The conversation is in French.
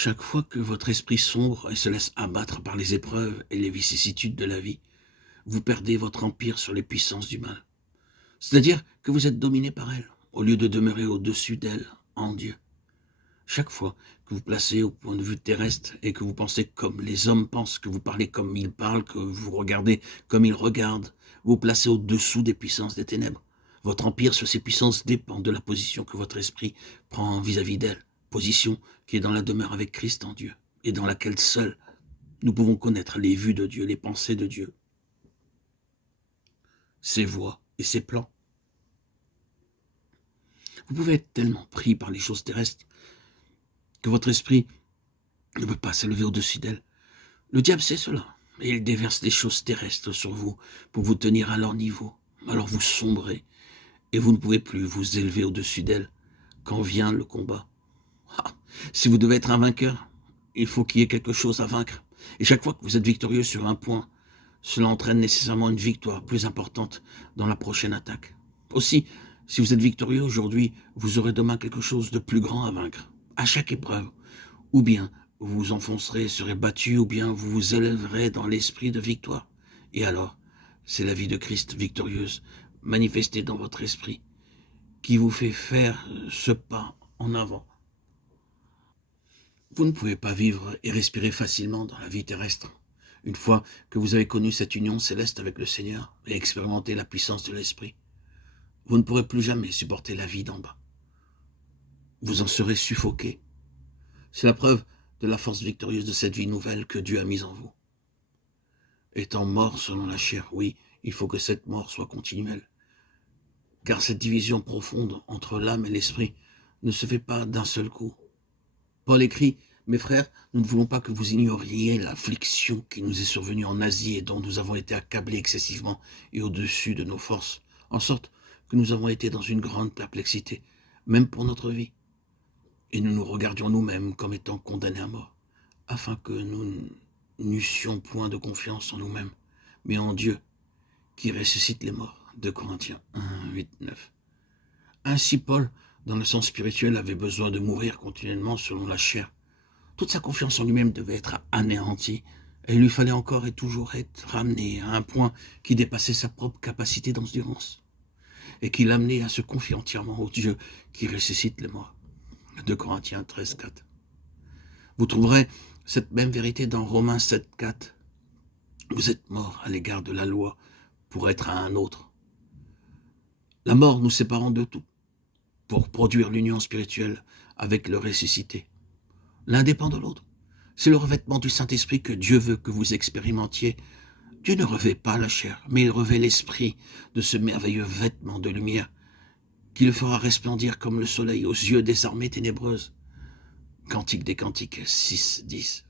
Chaque fois que votre esprit sombre et se laisse abattre par les épreuves et les vicissitudes de la vie, vous perdez votre empire sur les puissances du mal. C'est-à-dire que vous êtes dominé par elles, au lieu de demeurer au-dessus d'elles, en Dieu. Chaque fois que vous placez au point de vue terrestre et que vous pensez comme les hommes pensent, que vous parlez comme ils parlent, que vous regardez comme ils regardent, vous vous placez au-dessous des puissances des ténèbres. Votre empire sur ces puissances dépend de la position que votre esprit prend vis-à-vis d'elles, position qui est dans la demeure avec Christ en Dieu, et dans laquelle seul nous pouvons connaître les vues de Dieu, les pensées de Dieu, ses voies et ses plans. Vous pouvez être tellement pris par les choses terrestres que votre esprit ne peut pas s'élever au-dessus d'elles. Le diable sait cela, et il déverse des choses terrestres sur vous pour vous tenir à leur niveau. Alors vous sombrez, et vous ne pouvez plus vous élever au-dessus d'elles quand vient le combat. Ah, si vous devez être un vainqueur, il faut qu'il y ait quelque chose à vaincre. Et chaque fois que vous êtes victorieux sur un point, cela entraîne nécessairement une victoire plus importante dans la prochaine attaque. Aussi, si vous êtes victorieux aujourd'hui, vous aurez demain quelque chose de plus grand à vaincre, à chaque épreuve. Ou bien vous vous enfoncerez, serez battu, ou bien vous vous élèverez dans l'esprit de victoire. Et alors, c'est la vie de Christ victorieuse, manifestée dans votre esprit, qui vous fait faire ce pas en avant. Vous ne pouvez pas vivre et respirer facilement dans la vie terrestre. Une fois que vous avez connu cette union céleste avec le Seigneur et expérimenté la puissance de l'Esprit, vous ne pourrez plus jamais supporter la vie d'en bas. Vous en serez suffoqué. C'est la preuve de la force victorieuse de cette vie nouvelle que Dieu a mise en vous. Étant mort selon la chair, oui, il faut que cette mort soit continuelle. Car cette division profonde entre l'âme et l'esprit ne se fait pas d'un seul coup. Paul écrit, « Mes frères, nous ne voulons pas que vous ignoriez l'affliction qui nous est survenue en Asie et dont nous avons été accablés excessivement et au-dessus de nos forces, en sorte que nous avons été dans une grande perplexité, même pour notre vie. Et nous nous regardions nous-mêmes comme étant condamnés à mort, afin que nous n'eussions point de confiance en nous-mêmes, mais en Dieu, qui ressuscite les morts. » 2 Corinthiens 1, 8, 9. Ainsi Paul, dans le sens spirituel, avait besoin de mourir continuellement selon la chair. Toute sa confiance en lui-même devait être anéantie, et il lui fallait encore et toujours être ramené à un point qui dépassait sa propre capacité d'endurance, et qui l'amenait à se confier entièrement au Dieu qui ressuscite les morts. 2 Corinthiens 13, 4. Vous trouverez cette même vérité dans Romains 7, 4. Vous êtes morts à l'égard de la loi pour être à un autre. La mort nous séparant de tout, pour produire l'union spirituelle avec le ressuscité. L'un dépend de l'autre. C'est le revêtement du Saint-Esprit que Dieu veut que vous expérimentiez. Dieu ne revêt pas la chair, mais il revêt l'esprit de ce merveilleux vêtement de lumière qui le fera resplendir comme le soleil aux yeux des armées ténébreuses. Cantique des Cantiques 6, 10.